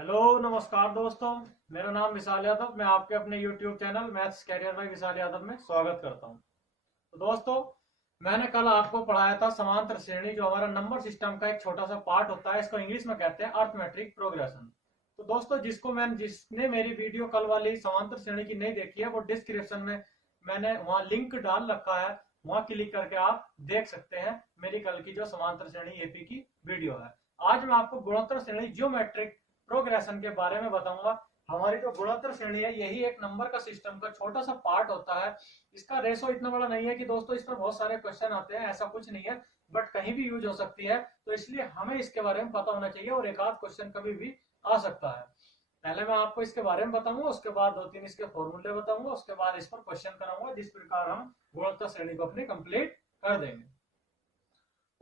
Hello नमस्कार दोस्तों। मेरा नाम विशाल यादव। मैं आपके अपने YouTube channel maths career by Vishal Yadav में स्वागत करता हूं। तो दोस्तों, मैंने कल आपको पढ़ाया था समांतर श्रेणी, जो हमारा नंबर सिस्टम का एक छोटा सा पार्ट होता है। इसको इंग्लिश में कहते हैं अर्थमेट्रिक प्रोग्रेशन। तो दोस्तों, जिसने मेरी वीडियो कल वाली समांतर श्रेणी की नहीं देखी है, वो डिस्क्रिप्शन में मैंने वहां लिंक डाल रखा है, वहां क्लिक करके आप देख सकते हैं मेरी कल की जो समांतर श्रेणी एपी की वीडियो है। आज मैं आपको गुणोत्तर श्रेणी ज्योमेट्रिक प्रोग्रेशन के बारे में बताऊंगा। हमारी जो गुणोत्तर श्रेणी है, यही एक नंबर का सिस्टम का छोटा सा पार्ट होता है। इसका रेशो इतना बड़ा नहीं है कि दोस्तों इस पर बहुत सारे क्वेश्चन आते हैं, ऐसा कुछ नहीं है, बट कहीं भी यूज हो सकती है। तो इसलिए हमें इसके बारे में पता होना चाहिए, और एक आध क्वेश्चन कभी भी आ सकता है। पहले मैं आपको इसके बारे में बताऊंगा, उसके बाद दो तीन इसके फॉर्मूले बताऊंगा, उसके बाद इस पर क्वेश्चन कराऊंगा, जिस प्रकार हम गुणोत्तर श्रेणी को अपनी कंप्लीट कर देंगे।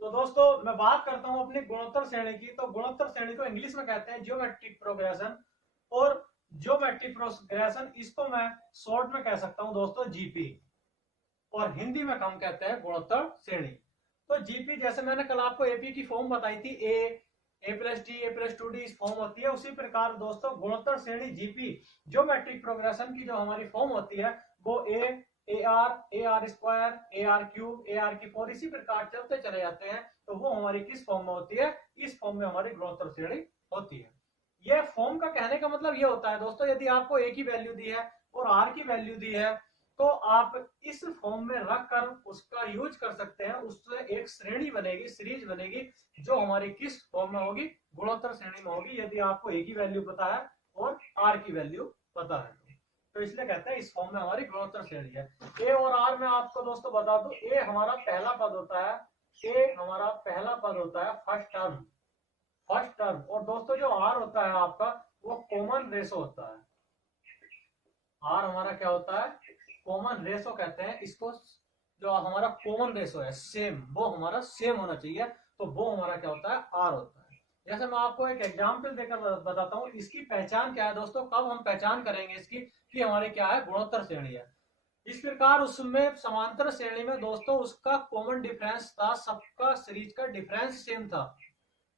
तो दोस्तों, मैं बात करता हूं अपनी गुणोत्तर श्रेणी की। तो गुणोत्तर श्रेणी को इंग्लिश में कहते हैं ज्योमेट्रिक प्रोग्रेशन, और ज्योमेट्रिक प्रोग्रेशन इसको मैं शॉर्ट में कह सकता हूं दोस्तों जीपी, और हिंदी में हम कहते हैं गुणोत्तर श्रेणी। तो जीपी, जैसे मैंने कल आपको एपी की फॉर्म बताई थी, ए प्लस डी, ए प्लस टू डी इस फॉर्म होती है, उसी प्रकार दोस्तों गुणोत्तर श्रेणी जीपी ज्योमेट्रिक प्रोग्रेशन की जो हमारी फॉर्म होती है, वो A R square, A R cube, A R की फोर, इसी प्रकार चलते चले जाते हैं। तो वो हमारी किस फॉर्म में होती है? इस फॉर्म में हमारी गुणोत्तर श्रेणी होती है। ये फॉर्म का कहने का मतलब ये होता है दोस्तों, यदि आपको ए की वैल्यू दी है और आर की वैल्यू दी है, तो आप इस फॉर्म में रखकर उसका यूज कर सकते हैं। उससे एक श्रेणी बनेगी, सीरीज बनेगी, जो हमारी किस फॉर्म में होगी? गुणोत्तर श्रेणी में होगी, यदि आपको ए की वैल्यू पता है और आर की वैल्यू पता है। तो इसलिए कहते हैं इस फॉर्म में हमारी गुणोत्तर श्रेणी है। ए और आर में आपको दोस्तों बता दूं, ए हमारा पहला पद होता है, ए हमारा पहला पद होता है फर्स्ट टर्म, और दोस्तों जो आर होता है आपका, वो कॉमन रेशो होता है। आर हमारा क्या होता है? कॉमन रेशो कहते हैं इसको। जो हमारा कॉमन रेशो है सेम, वो हमारा सेम होना चाहिए, तो वो हमारा क्या होता है? आर होता है। जैसे मैं आपको एक एग्जाम्पल देकर बताता हूँ, इसकी पहचान क्या है दोस्तों, कब हम पहचान करेंगे इसकी कि हमारी क्या है? गुणोत्तर श्रेणी है। इस प्रकार उसमें समांतर श्रेणी में दोस्तों उसका कॉमन डिफरेंस था, सबका सीरीज का डिफरेंस सेम था।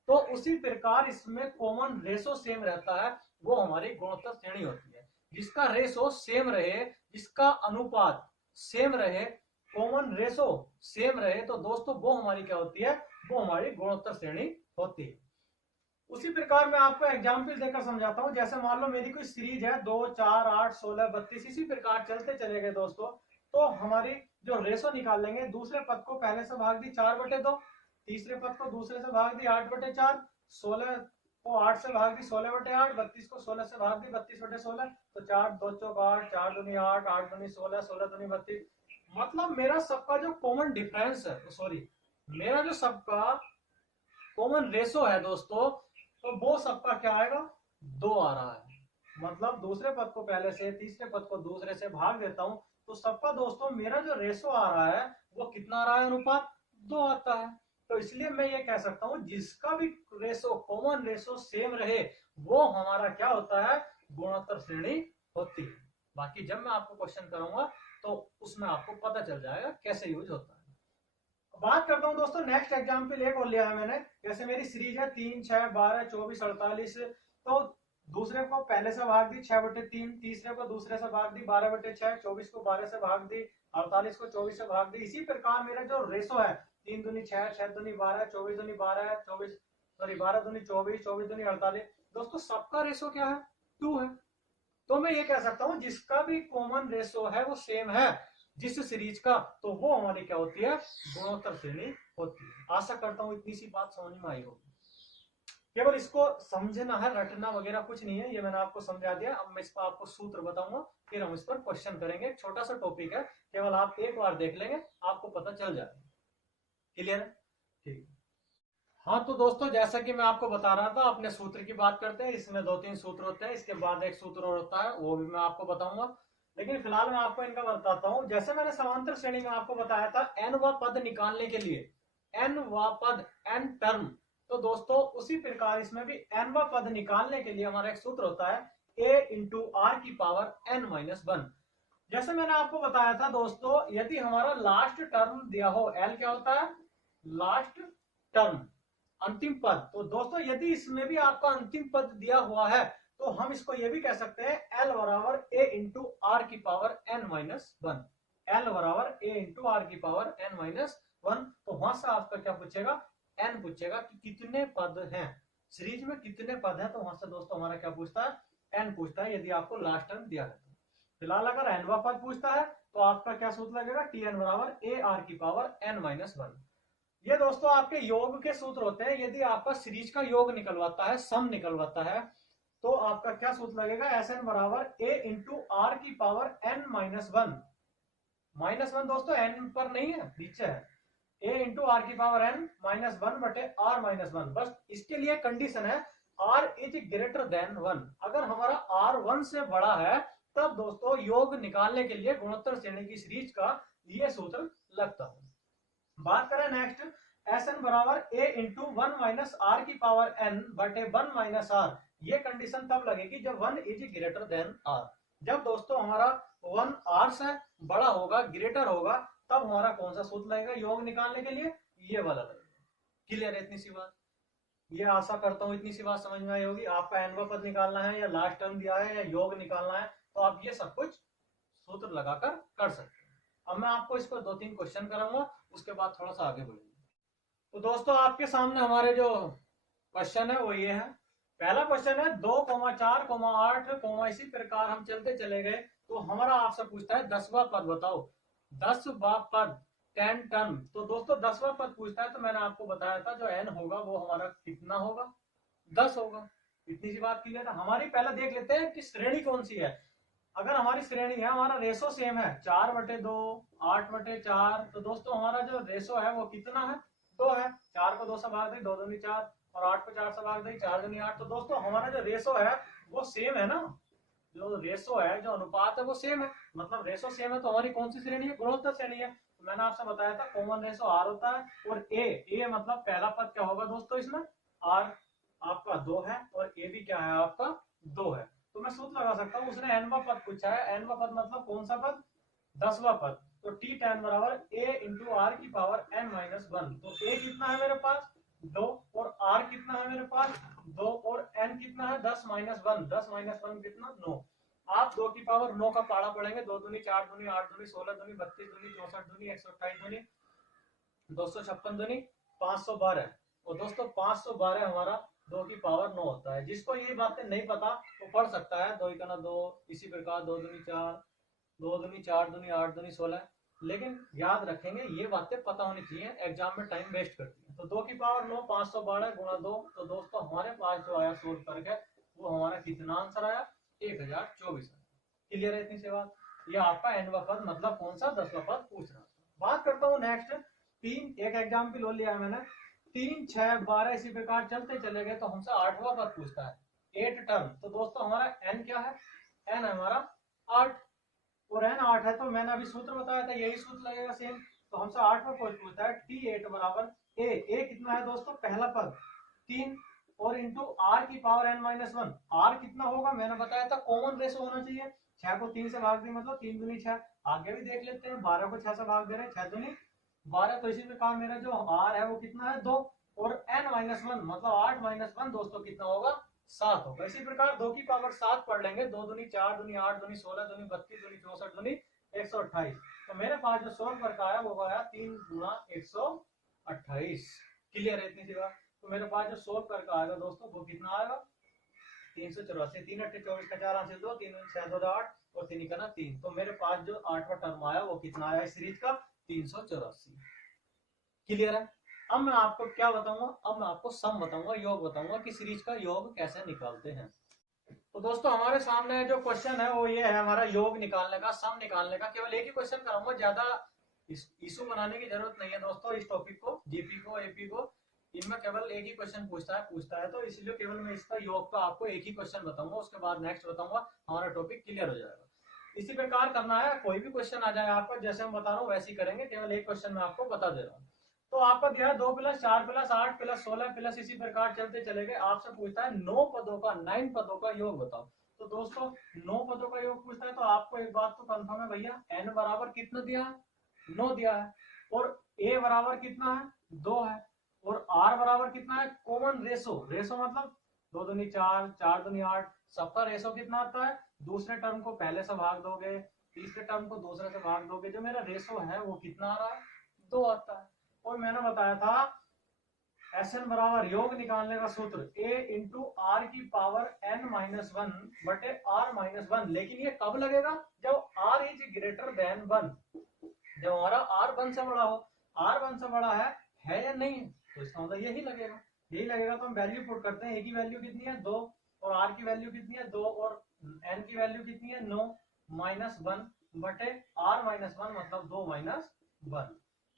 तो उसी प्रकार इसमें कॉमन रेशो सेम रहता है, वो हमारी गुणोत्तर श्रेणी होती है। जिसका रेशो सेम रहे, जिसका अनुपात सेम रहे, कॉमन रेशो सेम रहे, तो दोस्तों वो हमारी क्या होती है? वो हमारी गुणोत्तर श्रेणी होती है। उसी प्रकार मैं आपको एग्जाम्पल देकर समझाता हूं। जैसे मान लो मेरी कोई सीरीज है 2, 4, 8, 16, 32, इसी प्रकार चलते चले गए दोस्तों। तो हमारी जो रेशो निकाल लेंगे, दूसरे पद को पहले से भाग दी 4/2, तीसरे पद को दूसरे से भाग दी 8/4, 16 को 8 से भाग दी 16/8, 32 को 16 से भाग दी 32/16। तो 4 2 चौक 8, 4 दूनी 8, 8 दूनी 16, 16 दूनी 32। मतलब मेरा सबका जो कॉमन डिफरेंस है, सॉरी, मेरा जो सबका कॉमन रेशो है दोस्तों, तो वो सबका क्या आएगा? 2 आ रहा है। मतलब दूसरे पद को पहले से, तीसरे पद को दूसरे से भाग देता हूं, तो सबका दोस्तों मेरा जो रेशो आ रहा है, वो कितना आ रहा है? अनुपात 2 आता है। तो इसलिए मैं ये कह सकता हूं, जिसका भी रेशो, कॉमन रेशो सेम रहे, वो हमारा क्या होता है? गुणोत्तर श्रेणी होती है। बाकी जब मैं आपको क्वेश्चन करूंगा तो उसमें आपको पता चल जाएगा कैसे यूज होता है। बात करता हूं दोस्तों, नेक्स्ट एग्जाम्पल एक और लिया है मैंने। जैसे मेरी सीरीज है 3, 6, 12, 24, 48। तो दूसरे को पहले से भाग दी 6/3, तीसरे को दूसरे से भाग दी 12/6, 24 को 12 से भाग दी, 48 को 24 से भाग दी। इसी प्रकार मेरा जो रेशो है, 3 दूनी 6, 6 दूनी 12, 24 दूनी 12, 24 सॉरी 12 दूनी 24, 24 दूनी 48। दोस्तों सबका रेशो क्या है? 2 है। तो मैं ये कह सकता हूं, जिसका भी कॉमन रेशो है वो सेम है, जिस सीरीज का, तो वो हमारी क्या होती है? गुणोत्तर श्रेणी होती है। आशा करता हूं इतनी सी बात समझ में आई होगी। केवल इसको समझना है, रटना वगैरह कुछ नहीं है, ये मैंने आपको समझा दिया। अब मैं इस पर आपको सूत्र बताऊंगा, फिर हम इस पर क्वेश्चन करेंगे। छोटा सा टॉपिक है, केवल आप एक बार देख लेंगे, आपको पता चल जाएगा। क्लियर है? ठीक। हाँ तो दोस्तों, जैसा कि मैं आपको बता रहा था, अपने सूत्र की बात करते हैं। इसमें 2-3 सूत्र होते हैं, इसके बाद एक सूत्र और होता है, वो भी मैं आपको बताऊंगा। लेकिन फिलहाल मैं आपको इनका बताता हूँ। जैसे मैंने समांतर श्रेणी में आपको बताया था, एन व पद निकालने के लिए, एन व पद, एन टर्म, तो दोस्तों उसी प्रकार इसमें भी एन व पद निकालने के लिए हमारा एक सूत्र होता है, a इंटू आर की पावर n-1। जैसे मैंने आपको बताया था दोस्तों, यदि हमारा लास्ट टर्म दिया हो, एल क्या होता है? Last term. अंतिम पद। तो दोस्तों यदि इसमें भी आपका अंतिम पद दिया हुआ है तो हम इसको ये भी कह सकते हैं L बराबर A इंटू आर की power n minus one. L बराबर A इंटू आर की पावर n माइनस वन। तो वहां से आपका क्या पूछेगा, n पूछेगा कि कितने पद हैं सीरीज में, कितने पद हैं। तो वहां से दोस्तों हमारा क्या पूछता है, n पूछता है, यदि आपको लास्ट टर्म दिया है। फिलहाल अगर nवा पद पूछता है तो आपका क्या सूत्र लगेगा, Tn बराबर A आर की पावर n माइनस वन। ये दोस्तों आपके योग के सूत्र होते हैं। यदि आपका सीरीज का योग निकलवाता है, सम निकलवाता है, तो आपका क्या सूत्र लगेगा, Sn बराबर A इंटू आर की power n minus one. Minus one दोस्तों n पर नहीं है, नीचे है, A इंटू आर की पावर n माइनस वन बटे आर माइनस वन। बस इसके लिए कंडीशन है r is greater then one. अगर हमारा r वन से बड़ा है तब दोस्तों योग निकालने के लिए गुणोत्तर श्रेणी की सीरीज का ये सूत्र लगता है। बात करें नेक्स्ट, Sn बराबर A into one minus r की पावर n बटे वन माइनस आर। ये कंडीशन तब लगेगी जब one is greater than r. जब दोस्तों हमारा वन आर से बड़ा होगा, ग्रेटर होगा, तब हमारा कौन सा सूत्र लगेगा योग निकालने के लिए, ये वाला लगेगा। क्लियर है इतनी सी बात? ये आशा करता हूँ इतनी सी बात समझ में आई होगी। आपका एनवा पद निकालना है या लास्ट टर्म दिया है या योग निकालना है तो आप ये सब कुछ सूत्र लगाकर कर सकते हैं। अब मैं आपको इस पर 2-3 क्वेश्चन कराऊंगा, उसके बाद थोड़ा सा आगे बढ़ेंगे। तो दोस्तों आपके सामने हमारे जो क्वेश्चन है वो ये है। पहला क्वेश्चन है 2,4,8, इसी प्रकार हम चलते चले गए तो हमारा आपसे पूछता है 10वां पद बताओ। 10वां पद 10 टन। तो दोस्तों 10वां पद पूछता है तो मैंने आपको बताया था जो n होगा वो हमारा कितना होगा, 10 होगा। इतनी सी बात क्लियर है। हमारी पहले देख लेते हैं कि श्रेणी कौन सी है। अगर हमारी श्रेणी है, हमारा रेशो सेम है 4/2, 8/4, तो दोस्तों हमारा जो रेशो है वो कितना है, 2 है। 4 को 2 से भाग दे 2 दूनी 4, और 8 को 4 से भाग दे 4 दूनी 8। तो दोस्तों हमारा जो रेशो है वो सेम है ना, जो रेशो है, जो अनुपात है वो सेम है। मतलब रेशो सेम है तो हमारी कौन सी श्रेणी है, गुणोत्तर श्रेणी है। तो मैंने आपसे बताया था कॉमन रेशो आर होता है, और ए मतलब पहला पद क्या होगा दोस्तों, इसमें आर आपका 2 है और ए भी क्या है आपका 2 है। तो मैं सूत्र लगा सकता हूँ। उसने एनवा पद पूछा है, एनवा पद मतलब कौन सा पद, 10वां पद। तो टी टेन बराबर ए इंटू आर की पावर n माइनस वन। तो ए कितना है मेरे पास 2, और आर कितना है मेरे पास 2, और n कितना है 10 माइनस वन। 10 माइनस वन कितना 9। आप 2 की पावर 9 का पाड़ा पढ़ेंगे, 2 दूनी 4 दूनी 8 दूनी 16 दूनी 32 दूनी 64 दूनी 128 दूनी 256 दूनी 512। और दोस्तों 512 हमारा 2 की पावर 9 होता है। जिसको ये बातें नहीं पता वो पढ़ सकता है 2 × 2, इसी प्रकार 2 दूनी 4, 2 दूनी 4 दूनी 8 दूनी 16। लेकिन याद रखेंगे ये बातें पता होनी चाहिए, एग्जाम में टाइम वेस्ट करती है। तो 2 की पावर 9 512 गुणा 2। तो दोस्तों हमारे पास जो आया सोल्व करके वो हमारा कितना आंसर आया, 1024। क्लियर है इतनी सी बात? ये आपका एनवा पद मतलब कौन सा 10वां पद पूछ रहा। बात करता हूँ नेक्स्ट, एक एग्जाम्पल और लिया है मैंने, 3, 6, 12 इसी प्रकार चलते चले गए तो हमसे 8वां पद पूछता है 8 टन। तो दोस्तों हमारा n क्या है, n है हमारा 8, और n 8 है तो मैंने अभी सूत्र बताया था, यही सूत्र लगेगा सेम। तो हमसे 8वां पद पूछता है T8 बराबर a कितना है दोस्तों, पहला पद 3, और इंटू आर की power n minus one. R कितना होगा मैंने बताया था कॉमन रेशो होना चाहिए, 6 को 3 से भाग दी मतलब 3 दूनी 6। आगे भी देख लेते हैं, 12 को 6 से भाग दे रहे हैं 6 दूनी 12। तो इसी प्रकार मेरा जो आर है वो कितना है 2, और n माइनस वन मतलब 8 माइनस वन दोस्तों कितना होगा 7 होगा। इसी प्रकार 2 की पावर 7 पढ़ लेंगे, 2 दूनी 4 दूनी 8 दूनी 16 दूनी 32 दूनी 64 दूनी 128। तो मेरे पास जो सोल्व करके आया वो आया 3 × 128। क्लियर है इतनी सी बात? तो मेरे पास जो सोल्व करके आएगा दोस्तों वो कितना आएगा 384। 3 8 24 का 4 हासिल 2, 3 6 2 8 और 3 का 3। तो मेरे पास जो 8वां टर्म आया वो कितना आया इस सीरीज का 384। क्लियर है? अब मैं आपको क्या बताऊंगा, अब मैं आपको सम बताऊंगा, योग बताऊंगा कि सीरीज का योग कैसे निकालते हैं। तो दोस्तों हमारे सामने जो क्वेश्चन है वो ये है हमारा योग निकालने का, सम निकालने का। केवल एक ही क्वेश्चन कराऊंगा, ज्यादा इशू बनाने की जरूरत नहीं है दोस्तों। इस टॉपिक को, जीपी को, एपी को, इनमें केवल एक ही क्वेश्चन पूछता है तो इसलिए केवल मैं इसका योग का आपको एक ही क्वेश्चन बताऊंगा, उसके बाद नेक्स्ट बताऊंगा, हमारा टॉपिक क्लियर हो जाएगा। इसी प्रकार करना है, कोई भी क्वेश्चन आ जाए आपका, जैसे हम बता रहा हूँ वैसे ही करेंगे। केवल एक क्वेश्चन मैं आपको बता दे रहा हूँ। तो आपका दिया है 2 + 4 + 8 + 16 प्लस, इसी प्रकार चलते चले गए। आपसे पूछता है 9 पदों का, 9 पदों का योग बताओ। तो दोस्तों 9 पदों का योग पूछता है तो आपको एक बात तो कंफर्म है भैया, n बराबर कितना दिया है 9 दिया है, और a बराबर कितना है 2 है। और आर बराबर कितना है, कॉमन रेशो, रेशो मतलब 2 दूनी 4, 4 दूनी 8, सबका रेशो कितना आता है, दूसरे टर्म को पहले से भाग दोगे, तीसरे टर्म को दूसरे से भाग दोगे, जो मेरा रेशो है वो कितना आ रहा है, 2 आता है। और मैंने बताया था एस एन बराबर योग निकालने का सूत्र a इंटू आर की पावर n माइनस वन बटे आर माइनस वन, लेकिन ये कब लगेगा, जब r इज ग्रेटर देन 1, जब हमारा r 1 से बड़ा हो। r 1 से बड़ा है या नहीं है, तो इसका मतलब यही लगेगा, यही लगेगा। तो हम वैल्यू पुट करते हैं, a की वैल्यू कितनी है 2, और r की वैल्यू कितनी है 2, और n की वैल्यू कितनी है 9 माइनस 1 बटे r माइनस 1 मतलब 2 माइनस 1।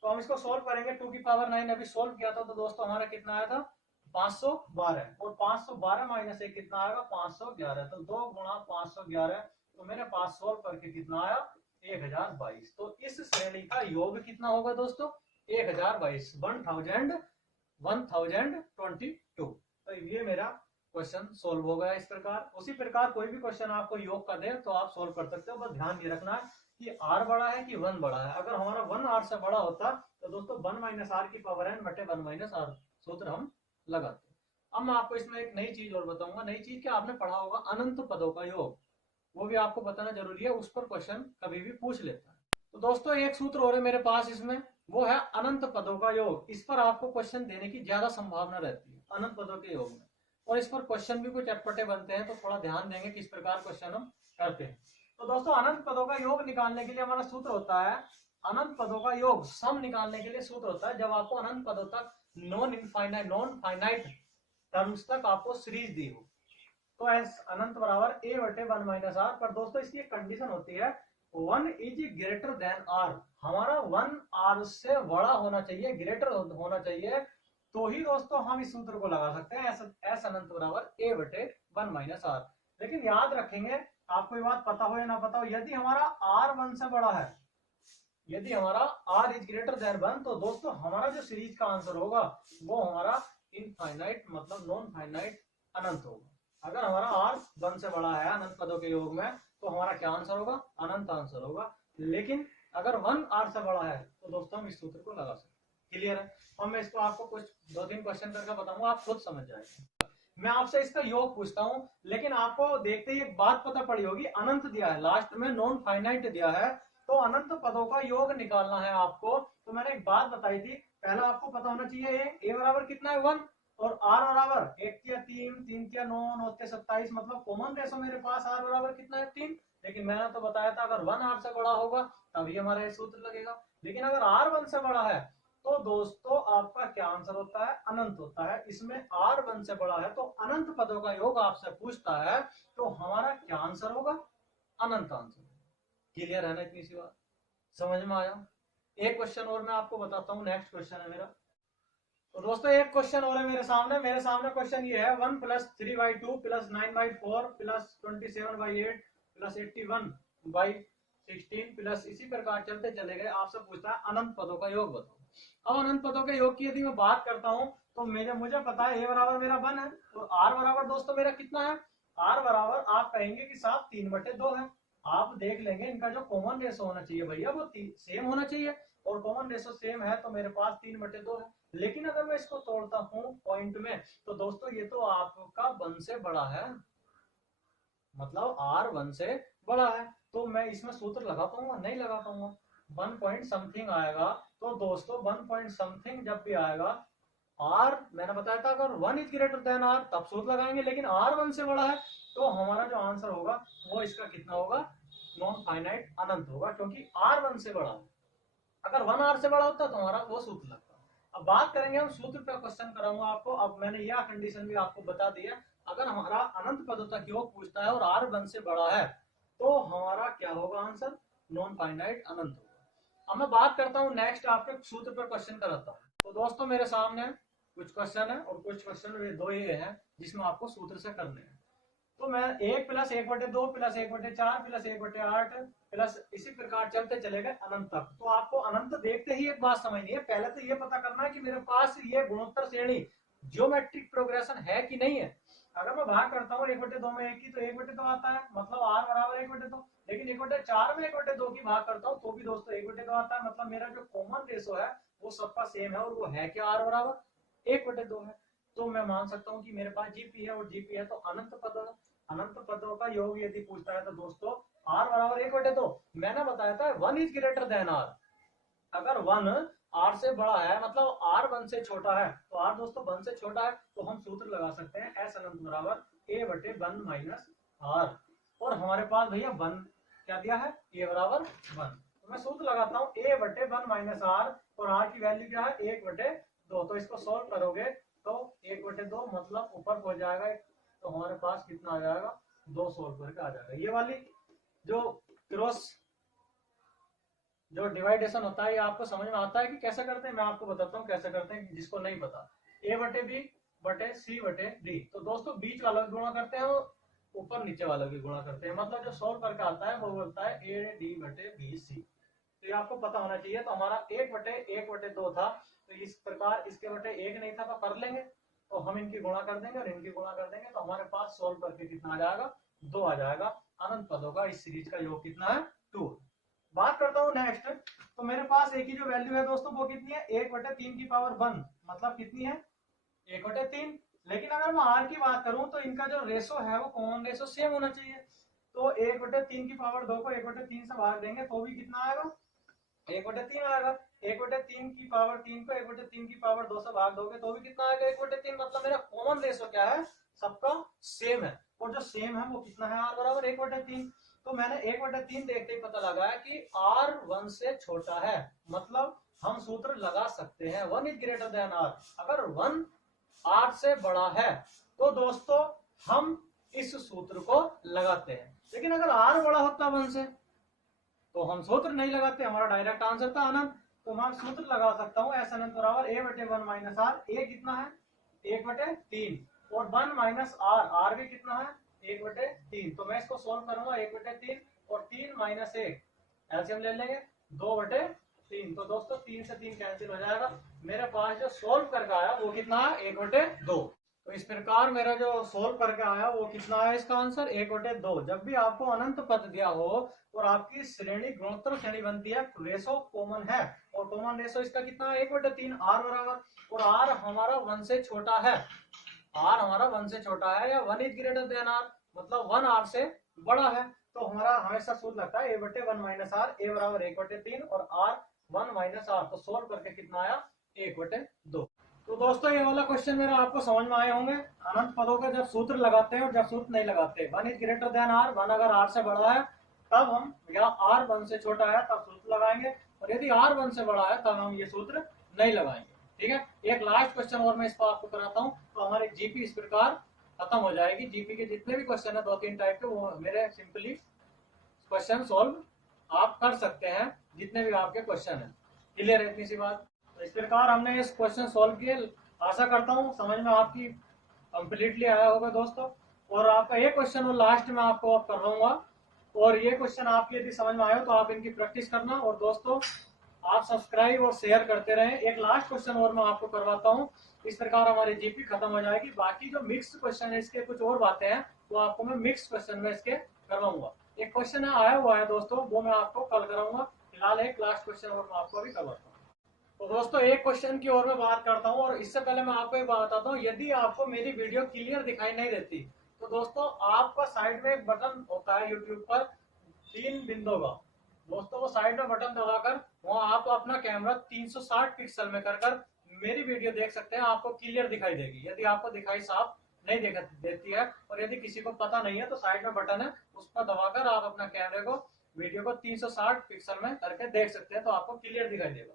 तो हम इसको सोल्व करेंगे, 2 की पावर 9 अभी सोल्व किया था, तो दोस्तों हमारा कितना आया था 512, और 512 माइनस 1 कितना आएगा 511, तो 2 गुणा 511, तो मेरे पास सोल्व करके कितना आया 1022। तो इस श्रेणी का योग कितना होगा दोस्तों 1022, 1022। तो ये मेरा क्वेश्चन सोल्व हो गया इस प्रकार। उसी प्रकार कोई भी क्वेश्चन आपको योग का दे तो आप सोल्व कर सकते हो, बस ध्यान ये रखना है कि r बड़ा है कि 1 बड़ा है। अगर हमारा 1 r से बड़ा होता तो दोस्तों 1 माइनस आर की पावर n बटे 1 माइनस आर सूत्र हम लगाते। अब मैं आपको इसमें एक नई चीज और बताऊंगा। नई चीज क्या, आपने पढ़ा होगा अनंत पदों का योग, वो भी आपको बताना जरूरी है, उस पर क्वेश्चन कभी भी पूछ लेता है। तो दोस्तों एक सूत्र और है मेरे पास इसमें, वो है अनंत पदों का योग। इस पर आपको क्वेश्चन देने की ज्यादा संभावना रहती है अनंत पदों के योग में, और इस पर क्वेश्चन भी कुछ अटपटे बनते हैं, तो थोड़ा ध्यान देंगे किस प्रकार क्वेश्चन हम करते हैं। तो दोस्तों अनंत पदों का योग निकालने के लिए हमारा सूत्र होता है, अनंत पदों का योग सम निकालने के लिए सूत्र होता है, जब आपको अनंत पदों तक नॉन फाइनाइट टर्म्स तक आपको सीरीज दी हो, तो एस अनंत बराबर a बटे 1 माइनस आर। पर दोस्तों इसकी एक कंडीशन होती है, 1 इज ग्रेटर देन आर, हमारा 1 आर से बड़ा होना चाहिए, ग्रेटर होना चाहिए, तो ही दोस्तों हम इस सूत्र को लगा सकते हैं, एस अनंत बराबर a बटे 1 माइनस आर। लेकिन याद रखेंगे, आपको ये बात पता हो या ना पता हो, यदि हमारा r 1 से बड़ा है, यदि हमारा r इज ग्रेटर देन 1, तो दोस्तों हमारा जो सीरीज का आंसर होगा वो हमारा इनफाइनाइट मतलब नॉन फाइनाइट अनंत होगा। अगर हमारा r 1 से बड़ा है अनंत पदों के योग में, तो हमारा क्या आंसर होगा, अनंत आंसर होगा। लेकिन अगर 1 r से बड़ा है तो दोस्तों हम इस सूत्र को लगा सकते हैं। क्लियर है। अब मैं इसको आपको कुछ 2-3 क्वेश्चन करके बताऊंगा, आप खुद समझ जाएंगे। मैं आपसे इसका योग पूछता हूं, लेकिन आपको देखते ही एक बात पता पड़ी होगी, अनंत दिया है, लास्ट में नॉन फाइनाइट दिया है, तो अनंत पदों का योग निकालना है आपको। तो मैंने एक बात बताई थी, पहला आपको पता होना चाहिए a बराबर कितना है 1, और r बराबर 1 या 3, 3 या 9, 9 के 27, मतलब कॉमन रेशो मेरे पास r बराबर कितना है 3। लेकिन मैंने तो बताया था अगर 1 r से बड़ा होगा तभी हमारा ये सूत्र लगेगा। लेकिन अगर r 1 से बड़ा है तो दोस्तों आपका क्या आंसर होता है, अनंत होता है। इसमें r 1 से बड़ा है तो अनंत पदों का योग आपसे पूछता है, तो हमारा क्या आंसर होगा, अनंत आंसर। क्लियर है ना, इतनी सी बात समझ में आया। एक क्वेश्चन और मैं आपको बताता हूँ, नेक्स्ट क्वेश्चन है मेरा। तो दोस्तों एक क्वेश्चन और है मेरे सामने क्वेश्चन ये है, 1 plus 3/2 plus 9/4 plus 27/8 plus 81/16 plus इसी प्रकार चलते चले गए। आपसे पूछता है अनंत पदों का योग बताओ। अब अनंत पदों के योग की यदि मैं बात करता हूँ, तो मुझे पता है a बराबर मेरा 1 है, और r बराबर दोस्तों मेरा कितना है, r बराबर आप कहेंगे कि साहब 3/2 है। आप देख लेंगे इनका जो कॉमन रेशो होना चाहिए भैया वो सेम होना चाहिए, और कॉमन रेशो सेम है तो मेरे पास 3/2 है। लेकिन अगर मैं इसको तोड़ता हूँ पॉइंट में, तो दोस्तों ये तो आपका 1 से बड़ा है, मतलब r 1 से बड़ा है, तो मैं इसमें सूत्र लगा पाऊंगा, नहीं लगा पाऊंगा, 1 पॉइंट समथिंग आएगा। तो दोस्तों 1 पॉइंट समथिंग जब भी आएगा, r मैंने बताया था अगर 1 इज ग्रेटर देन r तब सूत्र लगाएंगे, लेकिन r 1 से बड़ा है तो हमारा जो आंसर होगा वो इसका कितना होगा, नॉन फाइनाइट अनंत होगा, क्योंकि r 1 से बड़ा है। अगर 1 r से बड़ा होता तो हमारा वो सूत्र लगता। अब बात करेंगे हम सूत्र पे, क्वेश्चन कराऊंगा आपको। अब मैंने यह कंडीशन भी आपको बता दिया, अगर हमारा अनंत पदों तक योग पूछता है और r 1 से बड़ा है तो हमारा क्या होगा आंसर, नॉन फाइनाइट अनंत होगा। अब मैं बात करता हूँ नेक्स्ट, आपके सूत्र पर क्वेश्चन कराता हूँ। तो दोस्तों मेरे सामने कुछ क्वेश्चन है, और कुछ क्वेश्चन दो ये हैं जिसमें आपको सूत्र से करने हैं। तो मैं 1 प्लस 1/2 प्लस 1/4 प्लस 1/8 प्लस इसी प्रकार चलते चले गए अनंत तक। तो आपको अनंत देखते ही एक बात समझनी है, पहले तो ये पता करना है कि मेरे पास ये गुणोत्तर श्रेणी ज्योमेट्रिक प्रोग्रेशन है कि नहीं है। अगर मैं भाग करता हूँ 1/2 में 1 की, तो 1/2 आता है, मतलब r बराबर 1/2। लेकिन 1/4 में 1/2 की भाग करता हूँ तो भी दोस्तों 1/2 आता है, मतलब मेरा जो कॉमन रेशो है वो सबका सेम है, और वो है क्या, r बराबर 1/2 है। तो मैं मान सकता हूँ कि मेरे पास जीपी है और जीपी है तो अनंत पदों का योग यदि पूछता है तो दोस्तों आर बराबर 1/2। मैंने बताया था 1 इज ग्रेटर देन आर। अगर 1 आर से बड़ा है मतलब आर 1 से छोटा है तो आर दोस्तों 1 से छोटा है तो हम सूत्र लगा सकते हैं एस अनंत बराबर a/1 माइनस आर। और हमारे पास भैया 1 क्या दिया है, a बराबर 1। तो मैं सूत्र लगाता हूँ a/1 माइनस आर और आर की वैल्यू क्या है 1/2। तो इसको सोल्व करोगे तो 1/2 मतलब ऊपर हो जाएगा तो हमारे पास कितना आ जाएगा 2 सोल्व करके आ जाएगा। ये वाली जो क्रॉस जो डिवाइडेशन होता है ये आपको समझ में आता है कि कैसे करते हैं, मैं आपको बताता हूँ कैसे करते हैं जिसको नहीं पता। a/b/c/d। तो दोस्तों बीच वाला गुणा करते हैं और ऊपर नीचे वाला भी गुणा करते हैं, मतलब जो सोल्व करके आता है वो बोलता है ad/bc। तो ये आपको पता होना चाहिए। तो हमारा 1/1/2 था तो इस प्रकार इसके बटे 1 नहीं था तो कर लेंगे तो हम इनकी गुणा कर देंगे और इनकी गुणा कर देंगे तो हमारे पास सोल्व करके कितना आ जाएगा 2 आ जाएगा। अनंत पदों का इस सीरीज का योग कितना है 2। बात करता हूँ नेक्स्ट। तो मेरे पास एक ही जो वैल्यू है दोस्तों वो कितनी है 1/3 की पावर 1 मतलब कितनी है 1/3। लेकिन अगर मैं आर की बात करूं तो इनका जो रेशो है वो कॉमन रेशो सेम होना चाहिए। तो 1/3 की पावर 2 को 1/3 से भाग देंगे तो भी कितना आएगा 1/3 आएगा। 1/3 की पावर 3 को 1/3 की पावर 2 से भाग दोगे तो भी कितना आएगा 1/3। मतलब मेरा कॉमन रेशो क्या है सबका सेम है और जो सेम है वो कितना है आर बराबर 1/3। तो मैंने 1/3 देखते ही पता लगा है कि आर 1 से छोटा है मतलब हम सूत्र लगा सकते हैं 1 इज ग्रेटर देन आर। अगर 1 आर से बड़ा है तो दोस्तों हम इस सूत्र को लगाते हैं। लेकिन अगर आर बड़ा होता 1 से तो हम सूत्र नहीं लगाते, हमारा डायरेक्ट आंसर था अनंत। तो मैं सूत्र लगा सकता हूँ एस अनंत बराबर a/1 माइनस आर। ए कितना है 1/3 और 1 माइनस आर, आर भी कितना है 1/3। तो मैं इसको सोल्व करूंगा 1/3 और 3 माइनस 1 एलसीएम ले लेंगे 2/3। तो दोस्तों 3 से 3 कैंसिल हो जाएगा। मेरे पास जो सोल्व करके आया वो कितना है 1/2। तो इस प्रकार मेरा जो सोल्व करके आया वो कितना है इसका आंसर 1/2। जब भी आपको अनंत पद दिया हो और आपकी श्रेणी गुणोत्तर श्रेणी बनती है रेशो कॉमन है और कॉमन रेशो इसका कितना है 1/3 आर बराबर। और आर हमारा 1 से छोटा है, आर हमारा 1 से छोटा है या 1 इज ग्रेटर देन आर मतलब 1 आर से बड़ा है। तो हमारा हमेशा सूत्र लगता है a/1 माइनस आर। ए बराबर 1/3 और आर 1 माइनस आर। तो सोल्व करके कितना आया 1/2। तो दोस्तों ये वाला क्वेश्चन मेरा आपको समझ में आए होंगे। अनंत पदों का जब सूत्र लगाते हैं और जब सूत्र नहीं लगाते, 1 इज ग्रेटर देन आर, 1 अगर आर से बड़ा है तब हम या आर 1 से छोटा है तब सूत्र लगाएंगे और यदि आर 1 से बड़ा है तब हम ये सूत्र नहीं लगाएंगे। ठीक है, एक लास्ट क्वेश्चन और मैं इस पर आपको कराता हूँ तो हमारी जीपी इस प्रकार खत्म हो जाएगी। जीपी के जितने भी क्वेश्चन है 2-3 टाइप के वो मेरे सिंपली क्वेश्चन सोल्व आप कर सकते हैं जितने भी आपके क्वेश्चन है। क्लियर है इतनी सी बात। तो इस प्रकार हमने इस क्वेश्चन सोल्व किए। आशा करता हूँ समझ में आपकी कंप्लीटली आया होगा दोस्तों। और आपका ये क्वेश्चन और लास्ट में आपको आप करवाऊंगा और ये क्वेश्चन आपकी यदि समझ में आए तो आप इनकी प्रैक्टिस करना और दोस्तों आप सब्सक्राइब और शेयर करते रहें। एक लास्ट क्वेश्चन और मैं आपको करवाता हूँ, इस प्रकार हमारी जीपी खत्म हो जाएगी। बाकी जो मिक्स क्वेश्चन है इसके कुछ और बातें हैं वो आपको मैं मिक्स क्वेश्चन में इसके करवाऊंगा। एक क्वेश्चन आया हुआ है दोस्तों वो मैं आपको कल कराऊंगा। फिलहाल एक लास्ट क्वेश्चन और मैं आपको अभी करवाता हूँ। तो दोस्तों एक क्वेश्चन की और मैं बात करता हूँ और इससे पहले मैं आपको एक बात बताता हूँ, यदि आपको मेरी वीडियो क्लियर दिखाई नहीं देती तो दोस्तों आपका साइड में एक बटन होता है यूट्यूब पर 3 बिंदु का, दोस्तों वो साइड में बटन दबाकर वहाँ आप अपना कैमरा 360 पिक्सल में कर मेरी वीडियो देख सकते हैं। आपको क्लियर दिखाई देगी। यदि आपको दिखाई साफ नहीं देती है और यदि किसी को पता नहीं है तो साइड में बटन है उस पर दबाकर आप अपना कैमरे को वीडियो को 360 पिक्सल में करके देख सकते हैं तो आपको क्लियर दिखाई देगा।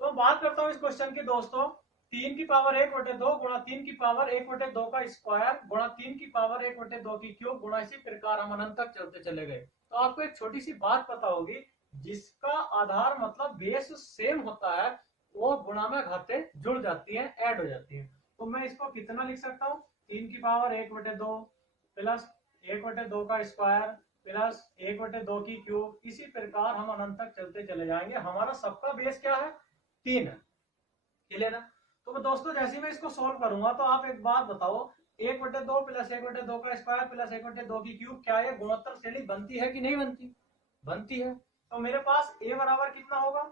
तो बात करता हूँ इस क्वेश्चन की दोस्तों, 3 की पावर 1/2 गुणा 3 की पावर 1/2 का स्क्वायर गुणा 3 की पावर 1/2 की क्यूब गुणा इसी प्रकार हम अनंत तक चलते चले गए। तो आपको एक छोटी सी बात पता होगी, जिसका आधार मतलब बेस सेम होता है वो गुणा में घाते जुड़ जाती है, ऐड हो जाती है। तो मैं इसको कितना लिख सकता हूँ 3 की पावर 1/2 प्लस 1/2 का स्क्वायर प्लस 1/2 की क्यूब। इसी प्रकार हम अनंत तक चलते चले जाएंगे। हमारा सबका बेस क्या है 3 है। क्लियर है। तो मैं दोस्तों जैसे मैं इसको सोल्व करूंगा तो आप एक बात बताओ 1/2 प्लस 1/2 का स्क्वायर प्लस 1/2 की क्यूब क्या ये गुणोत्तर श्रेणी बनती है कि नहीं बनती? बनती है। तो मेरे पास a बराबर कितना होगा,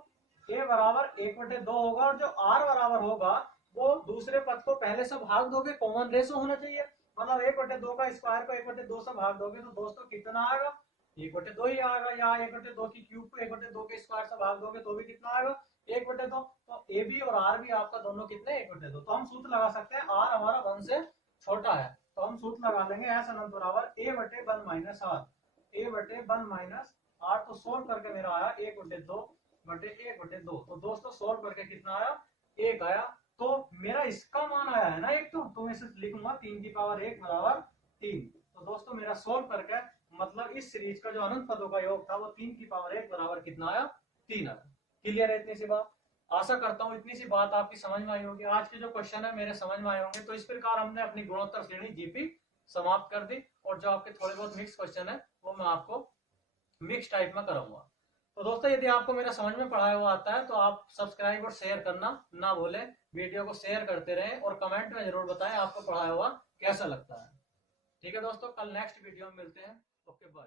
a बराबर 1/2 होगा और जो r बराबर होगा वो दूसरे पद को पहले से भाग दोगे, कॉमन रेशो होना चाहिए। मतलब 1/2 का स्क्वायर को 1/2 से भाग दोगे तो दोस्तों कितना आएगा, 1/2 ही आएगा। या 1/2 की क्यूब को 1/2 के स्क्वायर से भाग दोगे तो भी कितना आएगा, 1/2। तो ए बी और आर भी आपका दोनों कितने, 1/2। तो हम सूत्र लगा सकते हैं, आर हमारा 1 से छोटा है तो हम सूत्र लगा लेंगे एस अनंत बराबर A/1 minus r, A/1 minus r. तो सोल्व करके मेरा आया 1/2 तो दोस्तों सोल्व करके कितना आया, 1 आया। तो मेरा इसका मान आया है ना एक, तो मैं इसे लिखूंगा 3 की पावर 1 बराबर 3। तो दोस्तों मेरा सोल्व करके मतलब इस सीरीज का जो अनंत पदों का योग था वो 3 की पावर 1 बराबर कितना आया, 3 आया। क्लियर है इतनी सी बात। आशा करता हूँ इतनी सी बात आपकी समझ में आई होगी। आज के जो क्वेश्चन है मेरे समझ में आए होंगे। तो इस प्रकार हमने अपनी गुणोत्तर श्रेणी जीपी समाप्त कर दी, और जो आपके थोड़े बहुत मिक्स क्वेश्चन है वो मैं आपको मिक्स टाइप में कराऊंगा। तो दोस्तों यदि आपको मेरा समझ में पढ़ाया हुआ आता है तो आप सब्सक्राइब और शेयर करना ना भूलें। वीडियो को शेयर करते रहें और कमेंट में जरूर बताएं आपको पढ़ाया हुआ कैसा लगता है। ठीक है दोस्तों, कल नेक्स्ट वीडियो में मिलते हैं। Okay bye.